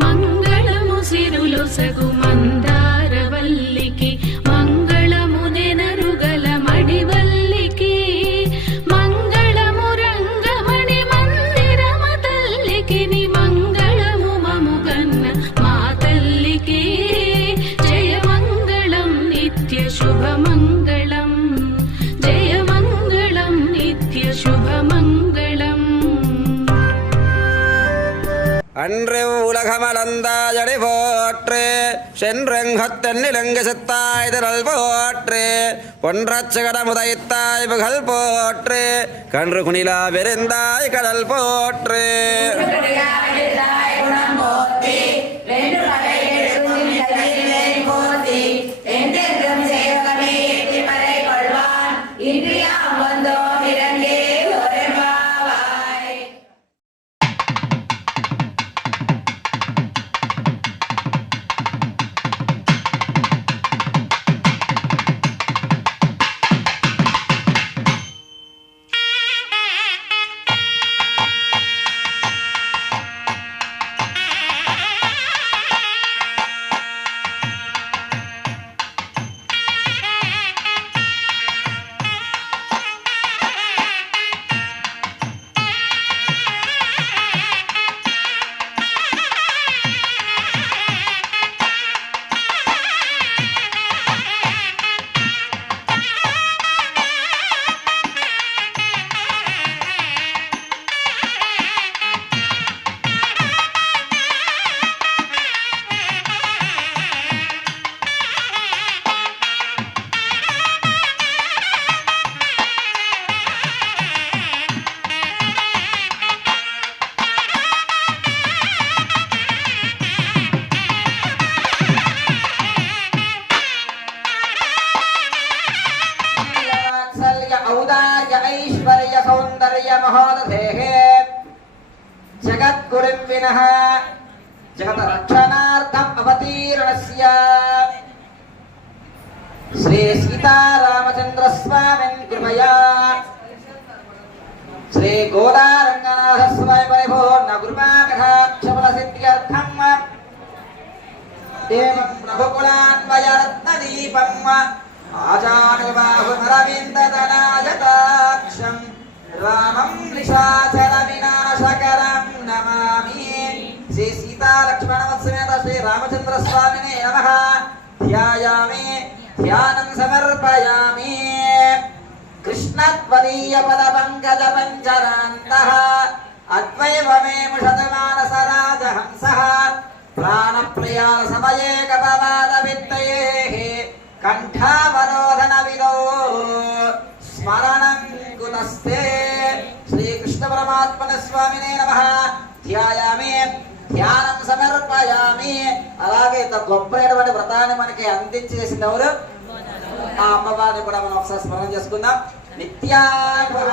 మంగళము సిరులు సగు మందారవల్లికి మంగళము నెనరుగల మడివల్లికి మంగళము రంగమణి మందిరమ తల్లికి ని మంగళము మముగన్న మా తల్లికి జయ మంగళం నిత్య శుభమంగళం జయ మంగళం నిత్య శుభమంగళం. அன்று உலகமலந்தாயடி போற்று சென்றெங்கத்தென்னிலங்கு சித்தாய்தல் போற்று ஒன்றச்சகட முதைத்தாய் புகழ் போற்று கன்று குணிலா விருந்தாய் கடல் போற்று. ऐश्वर्य सौंदर्य महोदधेः जगद्गुरुं विनः जगत रक्षणार्थम् अवतीर्णस्य श्री सीतारामचंद्र स्वामिन् कृपया श्री गोदारंगनाथ स्वामी परिपूर्ण गुरुमाकटाक्षफल सिद्ध्यर्थम् देवं प्रभुकुलान्वय रत्नदीपम् आचार्यबाहुनरविन्ददनायताक्षं रामं निशाचरविनाशकरं नमामि. श्री सीतालक्ष्मणवत्समेत श्री रामचंद्र स्वामिने नमः. ध्यायामि ध्यानं समर्पयामि. कृष्णत्वदीय पदपङ्कजपञ्चरान्तः अद्वैवमे मुषतमानसराजहंसः प्राणप्रिया समये कपवादवित्तयेः कंठावरोधन विदो स्मरणं कुतस्ते. श्री कृष्ण परमात्मने स्वामिने नमः. ध्यायामि ధ్యానం సమర్పయామి. అలాగే ఇంత గొప్పైనటువంటి వ్రతాన్ని మనకి అందించి చేసింది ఎవరు? ఆ అమ్మవారిని కూడా మనం ఒకసారి స్మరణ చేసుకుందాం. నిత్యాయ నమః,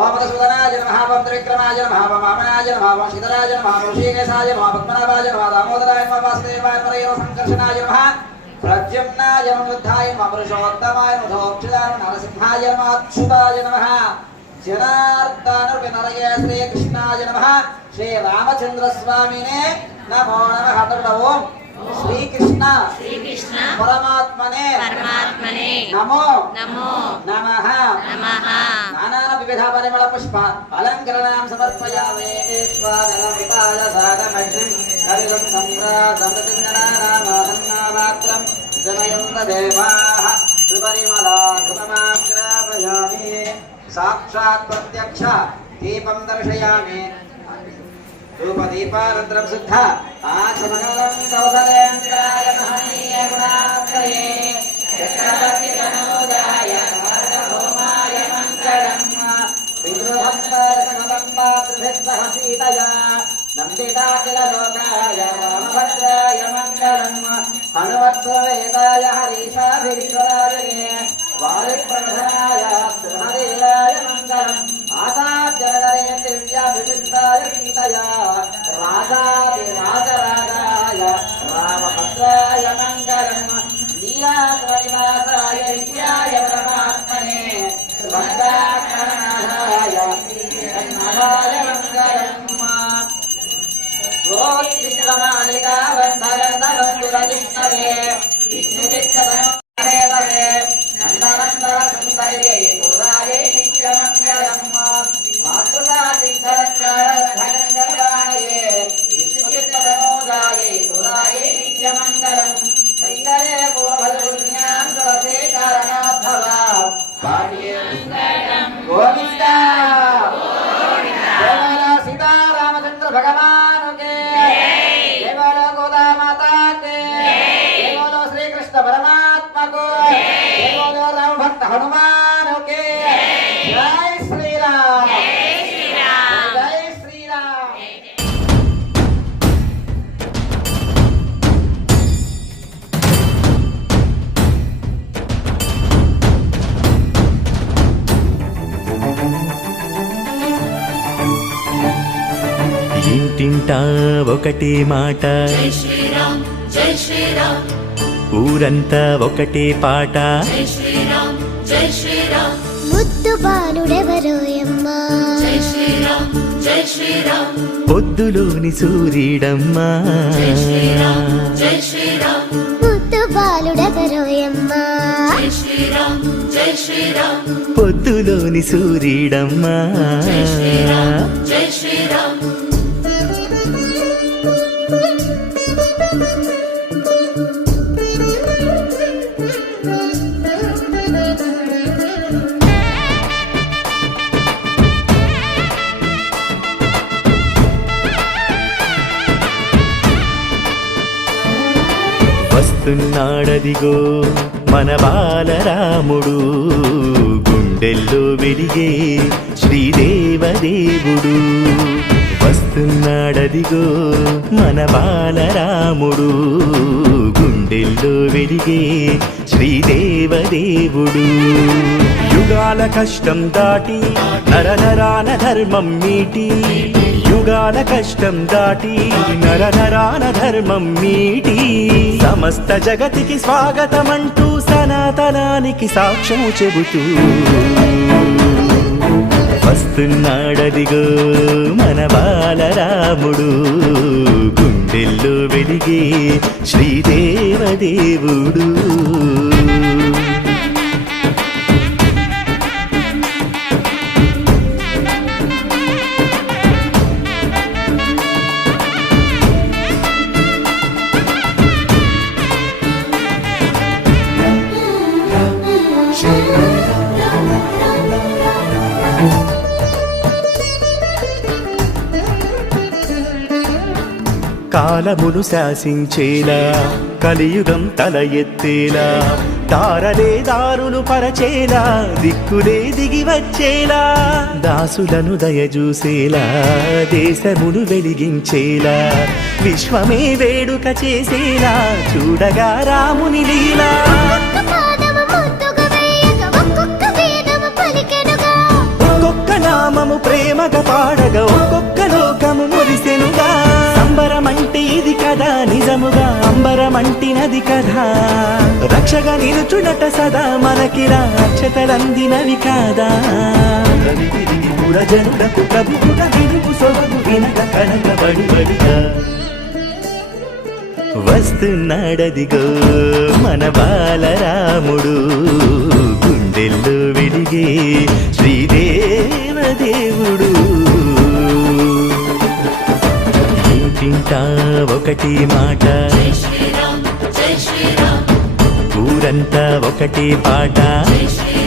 ఓం మధుసూదనాయ నమః, ఓం త్రివిక్రమాయ నమః, ఓం వామనాయ నమః, ఓం శీతలాయ నమః, ఓం ఋషికేశాయ నమః, పద్మనాభాయ నమః, దామోదరాయ నమః, వాసుదేవాయ నమః, సంకర్షణాయ నమః, ప్రద్యుమ్నాయ నమః, బుద్ధాయ నమః, పురుషోత్తమాయ నమః, మోక్షదాయ నరసింహాయ నమః, అచ్యుతాయ నమః, జనార్దనర్వినరయ శ్రీకృష్ణాయ నమః. శ్రీ రామచంద్ర స్వామినే నమో నమః. ఓం శ్రీకృష్ణ పరమాత్మనే నమో నమః. నానా వివిధ పరిమళ పుష్ప అలంకరణం సమర్పయామి. ఈశ్వరమితాయ సాగమగ్నిం కవిగం సంప్రాసంతతిజ్ఞనానామాహన్నామాత్రం జనయంత దేవాః సుపరిమళాధుమమాగ్రాపయామి. సాక్షాత్ ప్రత్యక్ష దీపం దర్శయామి. రూపదీపానంతరం శుద్ధ ఆచమనం కౌసలేంద్రాయ మహనీయ గుణాత్రయే చక్రవర్తి తనోజాయ మార్గభౌమాయ మంగళం. విగ్రహంతరకమలంబాతృభిస్సహ సీతయా నందితాకిల లోకాయ రామభద్రాయ మంగళం. హనుమత్వేదాయ హరీశాభిశ్వరాయ వారిప్రధాయ శ్రీహరిరాయ మంగళం. ఆసాద్యనరే దివ్యాభిషిక్తాయ సీతయా రాజాదిరాజరాజాయ రామభద్రాయ మంగళం. లీలాత్రైవాసాయ నిత్యాయ పరమాత్మనే సుభద్రాకరణాయ నాథాయ మంగళం. भगवान के जय बोलो गोदा माता के जय बोलो श्री कृष्ण परमात्मा को जय बोलो राम भक्त हनुमान के जय श्री राम जय श्री राम। ఇంటింటా ఒకటే మాట జై శ్రీరామ్ జై శ్రీరామ్ ఊరంతా ఒకటే పాట జై శ్రీరామ్ జై శ్రీరామ్ ముద్దు బాలుడెవరోయమ్మా జై శ్రీరామ్ జై శ్రీరామ్ పొద్దులోని సూర్యుడమ్మా జై శ్రీరామ్ జై శ్రీరామ్ ముద్దు బాలుడెవరోయమ్మా జై శ్రీరామ్ జై శ్రీరామ్ పొద్దులోని సూర్యుడమ్మా జై శ్రీరామ్ జై శ్రీరామ్ వస్తున్నాడదిగో మన బాలరాముడు గుండెల్లో వెలిగే శ్రీదేవదేవుడు వస్తున్నాడదిగో మన బాలరాముడు గుండెల్లో వెలిగే శ్రీదేవదేవుడు యుగాల కష్టం దాటి నరనరాన ధర్మం మీటి యుగాల కష్టం దాటి నరనరాన ధర్మం మీటి సమస్త జగతికి స్వాగతమంటూ సనాతనానికి సాక్ష్యం చెబుతూ వస్తున్నాడదిగో మన బాలరాముడు గుండెల్లో వెలిగే శ్రీదేవదేవుడు కాలమును శాసించేలా కలియుగం తల ఎత్తేలా తారలే దారులు పరచేలా దిక్కులే దిగి వచ్చేలా దాసులను దయజూసేలా దేశమును వెలిగించేలా విశ్వమే వేడుక చేసేలా చూడగా రాముని లీలా ఒక్కొక్క నామము ప్రేమగా పాడగా ఒక్కొక్క లోకము మురిసెనుగా సంబరమంటే ఇది కదా నిజముగా అంబరమంటినది కదా రక్షగా నిలుచునట సదా మనకిరా అక్షతలందినవి కాదా పురజనులకు ప్రభువుగా వినుపు సొబగు వినక కనకబడి బడిగా వస్తున్నాడదిగో మన బాలరాముడు గుండెల్లో వెలిగే శ్రీదేవదేవుడు ఇంటింటా ఒకటి మాట జై శ్రీరామ్ జై శ్రీరామ్ ఊరంతా ఒకటే పాట జై శ్రీరామ్